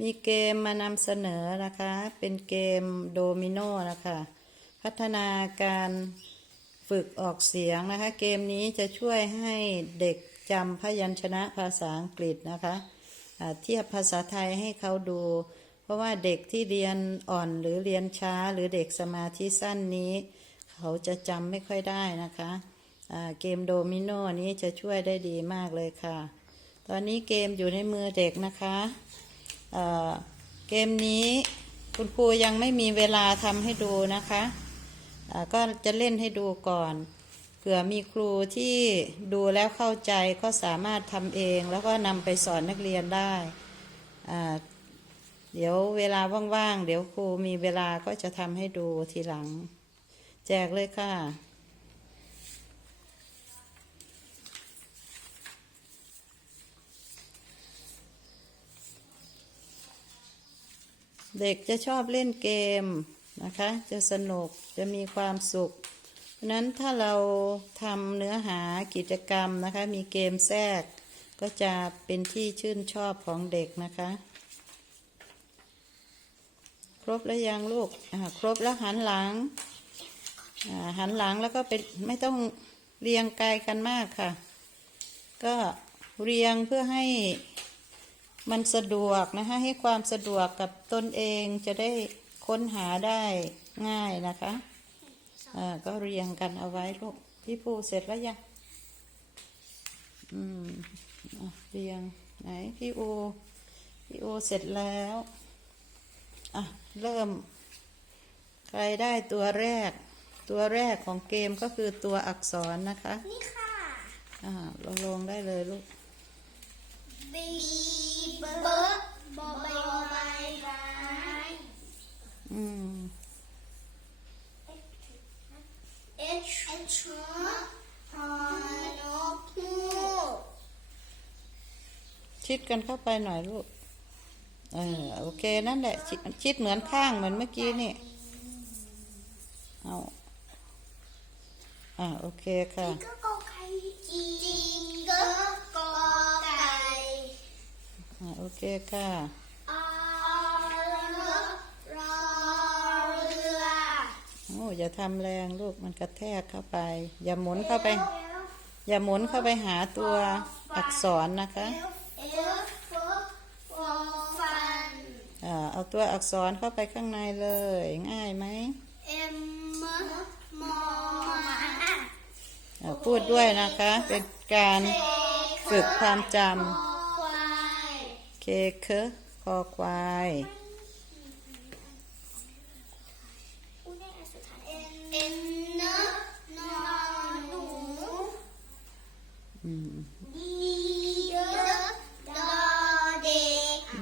มีเกมมานำเสนอนะคะ เป็นเกมโดมิโนนะคะ พัฒนาการฝึกออกเสียงนะคะ เกมนี้จะช่วยให้เด็กจำพยัญชนะภาษาอังกฤษนะคะเทียบภาษาไทยให้เขาดู เพราะว่าเด็กที่เรียนอ่อนหรือเรียนช้าหรือเด็กสมาธิสั้นนี้ เขาจะจำไม่ค่อยได้นะคะเกมโดมิโนนี้จะช่วยได้ดีมากเลยค่ะ ตอนนี้เกมอยู่ในมือเด็กนะคะ เเกมนี้คุณครูยังไม่มีเวลาทำให้ดูนะคะก็จะเล่นให้ดูก่อนเผื่อมีครูที่ดูแล้วเข้าใจก็สามารถทำเอง แล้วก็นำไปสอนนักเรียนได้ เดี๋ยวเวลาว่างๆ เดี๋ยวครูมีเวลาก็จะทำให้ดูทีหลัง แจกเลยค่ะ เด็กจะชอบเล่นเกมนะคะ จะสนุกจะมีความสุข เพราะนั้นถ้าเราทำเนื้อหากิจกรรมนะคะ มีเกมแทรก ก็จะเป็นที่ชื่นชอบของเด็กนะคะ ครบแล้วยังลูกครบแล้วหันหลังหันหลังแล้วก็เป็นไม่ต้องเรียงไกลกันมากค่ะ ก็เรียงเพื่อให้ มันสะดวกนะคะให้ความสะดวกกับตนเองจะได้ค้นหาได้ง่ายนะคะอ่าก็เรียงกันเอาไว้ลูกพี่ภูเสร็จแล้วยังอืมอะเรียงไหนพี่อูพี่อูเสร็จแล้วอะเริ่ม ใครได้ตัวแรก ตัวแรกของเกมก็คือตัวอักษรนะคะนี่ค่ะอ่าลงลงได้เลยลูกบี เบิร์ดบอใบไม้ไม้อืม เอชเอชฮอนกฮูกชิดกันเข้าไปหน่อยลูก เออโอเคนั่นแหละชิดชิดเหมือนข้างเหมือนเมื่อกี้นี่ เอา อ่าโอเคค่ะ ก็กอไก่จิ เคค่ะโอ้อย่าทำแรงลูกมันกระแทกเข้าไป อย่าหมุนเข้าไป อย่าหมุนเข้าไปหาตัวอักษรนะคะเออฟันอ่าเอาตัวอักษรเข้าไปข้างในเลย ง่ายไหมเอ็มมอมอมาอ่าพูดด้วยนะคะ เป็นการฝึกความจำ เคเคคอควายเอ็นนอนหนู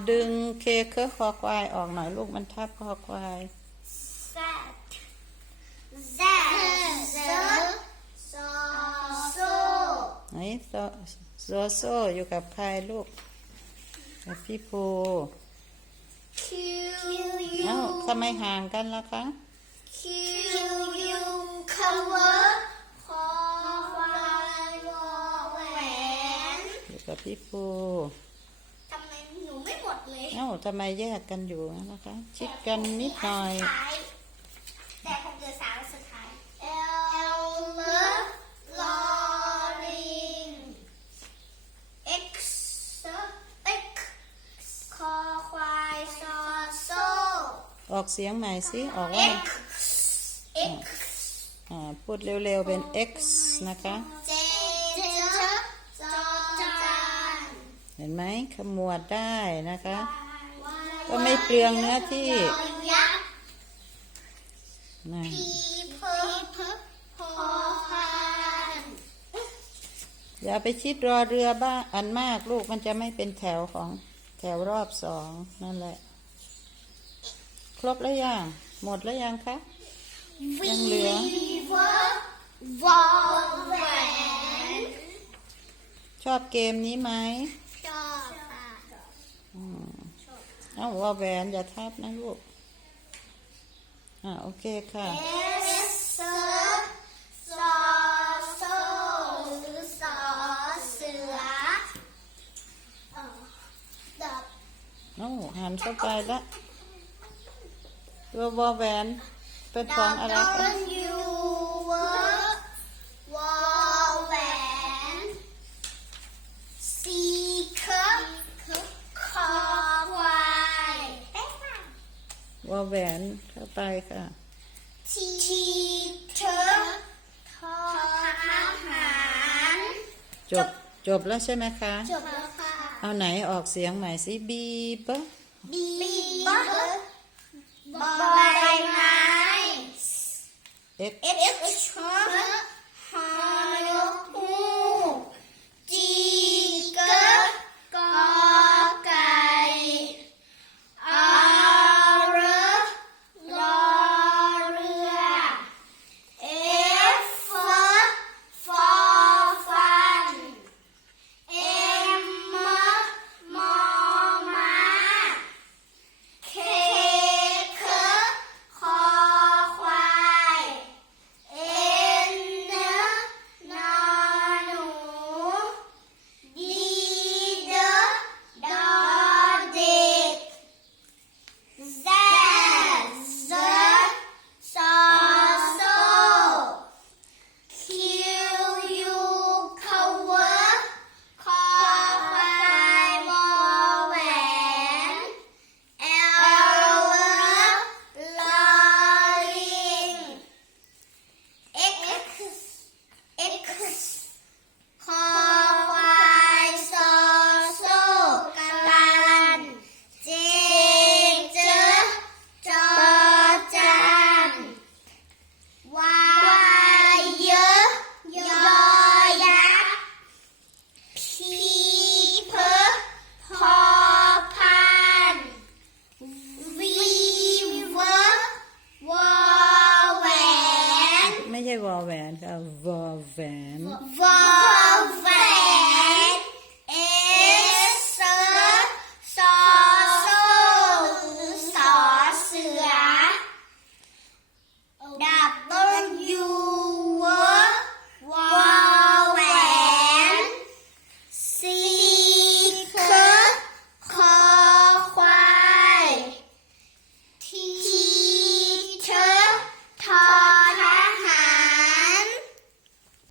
ดึงเคเคคอควายออกหน่อยลูกมันทับคอควายแซโซไหนโซโซอยู่กับใครลูก กับพี่ภูคิวเอ้ายูทำไมห่างกันล่ะคะคิวยูคำว่าคอควายวอแหวนอยู่กับพี่ภูทำไมหนูไม่หมดเลย เอ้าทำไมแยกกันอยู่นะคะ ชิดกันนิดหน่อยสุดท้ายแต่ผมเจอสาวสุดท้ายเอลเลลอลิง X X คอควายซอโซ ออกเสียงใหม่สิออกว่า X X อ่าพูดเร็วๆเป็น X นะคะเจเจจอจานเห็นไหมขมวดได้นะคะ ก็ไม่เปลืองเนื้อที่ยอยักษ์นะพีเพิพพอพานอย่าไปชิดรอเรือบ้างอันมากลูกมันจะไม่เป็นแถวของแถวรอบสองนั่นแหละค รบแล้วยัง หมดแล้วยังคะ ยังเหลือเวอร์วอลแหวนชอบเกมนี้ไหม ชอบค่ะเอ้าว่าแหวนอย่าทับนะลูก อ่าโอเคค่ะเอสเซอร์ซอโซหรือสอเสือเอ่อดับเอ้าหันเข้าไปละ ตัววอแหวนเป็นของอะไรคะ W วอแหวน C คัพคอควายเป๊ะค่ะวอแหวนเข้าไปค่ะทีเธอทอทหารจบจบแล้วใช่ไหมคะ จบแล้วค่ะ เอาไหนออกเสียงใหม่สิบีบะบีบอ บอใบไม้เอ็กเอฟชอฮาน